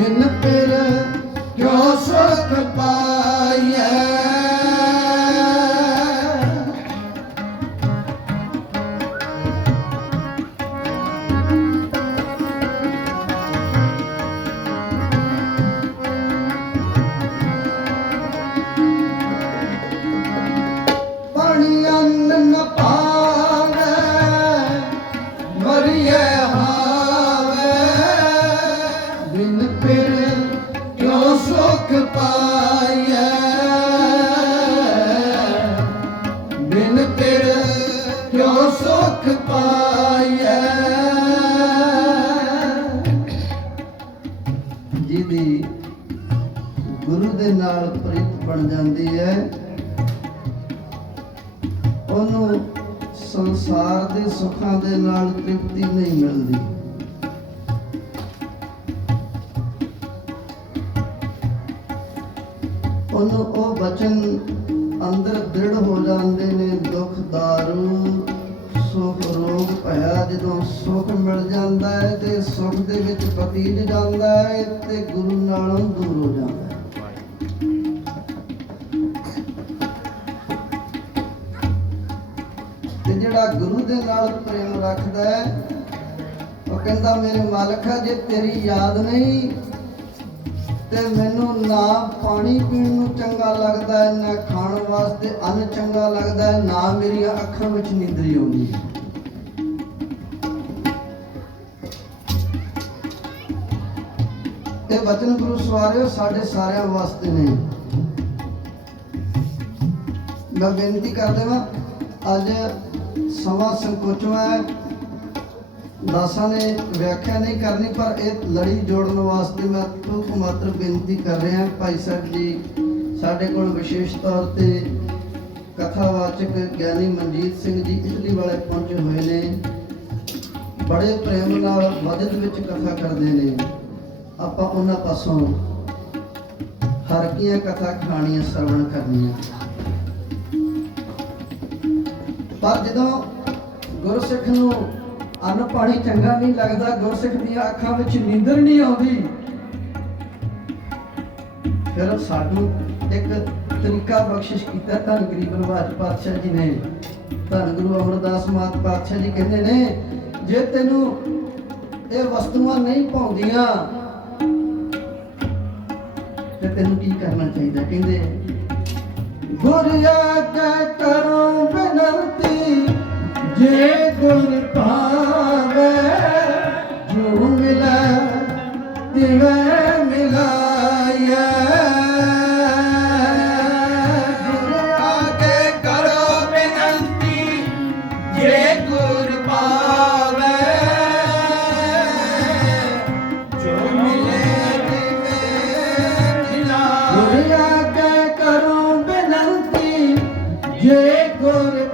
ਬਿਨ ਤੇਰੇ ਕਿਉ ਸੁਖ ਪਾ ਨਾਲ ਪ੍ਰੀਤ ਬਣ ਜਾਂਦੀ ਹੈ। ਉਹਨੂੰ ਸੰਸਾਰ ਦੇ ਸੁੱਖਾਂ ਦੇ ਨਾਲ ਤ੍ਰਿਪਤੀ ਨਹੀਂ ਮਿਲਦੀ। ਉਹਨੂੰ ਉਹ ਬਚਨ ਅੰਦਰ ਦ੍ਰਿੜ ਹੋ ਜਾਂਦੇ ਨੇ, ਦੁੱਖ, ਦਾਰੂ, ਸੁਖ, ਰੋਗ ਭਇਆ, ਜਦੋਂ ਸੁਖ ਮਿਲ ਜਾਂਦਾ ਹੈ ਤੇ ਸੁਖ ਦੇ ਵਿੱਚ ਪਤੀਜ ਜਾਂਦਾ ਹੈ ਤੇ ਗੁਰੂ ਨਾਲੋਂ ਦੂਰ ਦੇ ਨਾਲ ਪ੍ਰੇਮ ਰੱਖਦਾ ਹੈ। ਉਹ ਕਹਿੰਦਾ, ਮੇਰੇ ਮਾਲਕਾ ਜੇ ਤੇਰੀ ਯਾਦ ਨਹੀਂ, ਤੇ ਮੈਨੂੰ ਨਾ ਪਾਣੀ ਪੀਣ ਨੂੰ ਚੰਗਾ ਲੱਗਦਾ ਹੈ, ਨਾ ਖਾਣ ਵਾਸਤੇ ਅੰਨ ਚੰਗਾ ਲੱਗਦਾ ਹੈ, ਨਾ ਮੇਰੀਆਂ ਅੱਖਾਂ ਵਿੱਚ ਨੀਂਦਰੀ ਆਉਂਦੀ ਇਹ ਬਚਨ ਗੁਰੂ ਸਵਾਰਿਓ, ਸਾਡੇ ਸਾਰਿਆਂ ਵਾਸਤੇ ਨੇ। ਮੈਂ ਬੇਨਤੀ ਕਰ ਵਾਂ ਅੱਜ ਸਮਾਂ ਸੰਕੋਚਵਾ ਹੈ। ਦਾਸਾਂ ਨੇ ਵਿਆਖਿਆ ਨਹੀਂ ਕਰਨੀ, ਪਰ ਇਹ ਲੜੀ ਜੋੜਨ ਵਾਸਤੇ ਮੈਂ ਤੁਕ ਮਾਤਰ ਬੇਨਤੀ ਕਰ ਰਿਹਾ ਭਾਈ ਸਾਹਿਬ ਜੀ, ਸਾਡੇ ਕੋਲ ਵਿਸ਼ੇਸ਼ ਤੌਰ ਤੇ ਕਥਾਵਾਚਕ ਗਿਆਨੀ ਮਨਜੀਤ ਸਿੰਘ ਜੀ ਇਟਲੀ ਵਾਲੇ ਪਹੁੰਚੇ ਹੋਏ ਨੇ। ਬੜੇ ਪ੍ਰੇਮ ਨਾਲ ਮਦਦ ਵਿੱਚ ਕਥਾ ਕਰਦੇ ਨੇ। ਆਪਾਂ ਉਹਨਾਂ ਪਾਸੋਂ ਹਰ ਕੀਆਂ ਕਥਾ ਕਹਾਣੀਆਂ ਸਰਵਣ ਕਰਨੀਆਂ। ਪਰ ਜਦੋਂ ਗੁਰਸਿੱਖ ਨੂੰ ਅੰਨ ਪਾਣੀ ਚੰਗਾ ਨਹੀਂ ਲੱਗਦਾ, ਗੁਰਸਿੱਖ ਦੀਆਂ ਅੱਖਾਂ ਵਿੱਚ ਨੀਂਦਰ ਨਹੀਂ ਆਉਂਦੀ, ਫਿਰ ਸਾਨੂੰ ਇੱਕ ਤਰੀਕਾ ਬਖਸ਼ਿਸ਼ ਕੀਤਾ, ਧੰਨ ਗਰੀਬ ਨਵਾਜ ਪਾਤਸ਼ਾਹ ਜੀ ਨੇ। ਧੰਨ ਗੁਰੂ ਅਮਰਦਾਸ ਮਾਤ ਪਾਤਸ਼ਾਹ ਜੀ ਕਹਿੰਦੇ ਨੇ, ਜੇ ਤੈਨੂੰ ਇਹ ਵਸਤੂਆਂ ਨਹੀਂ ਪਾਉਂਦੀਆਂ, ਤੇ ਤੈਨੂੰ ਕੀ ਕਰਨਾ ਚਾਹੀਦਾ? ਕਹਿੰਦੇ ਮਿਲੇ ਤਿਵੇਂ ਮਿਲਾਇਆ ਗੁਰਿਆ ਕੈ ਕਰੋ ਬੇਨਤੀ ਜੇ ਗੁਰ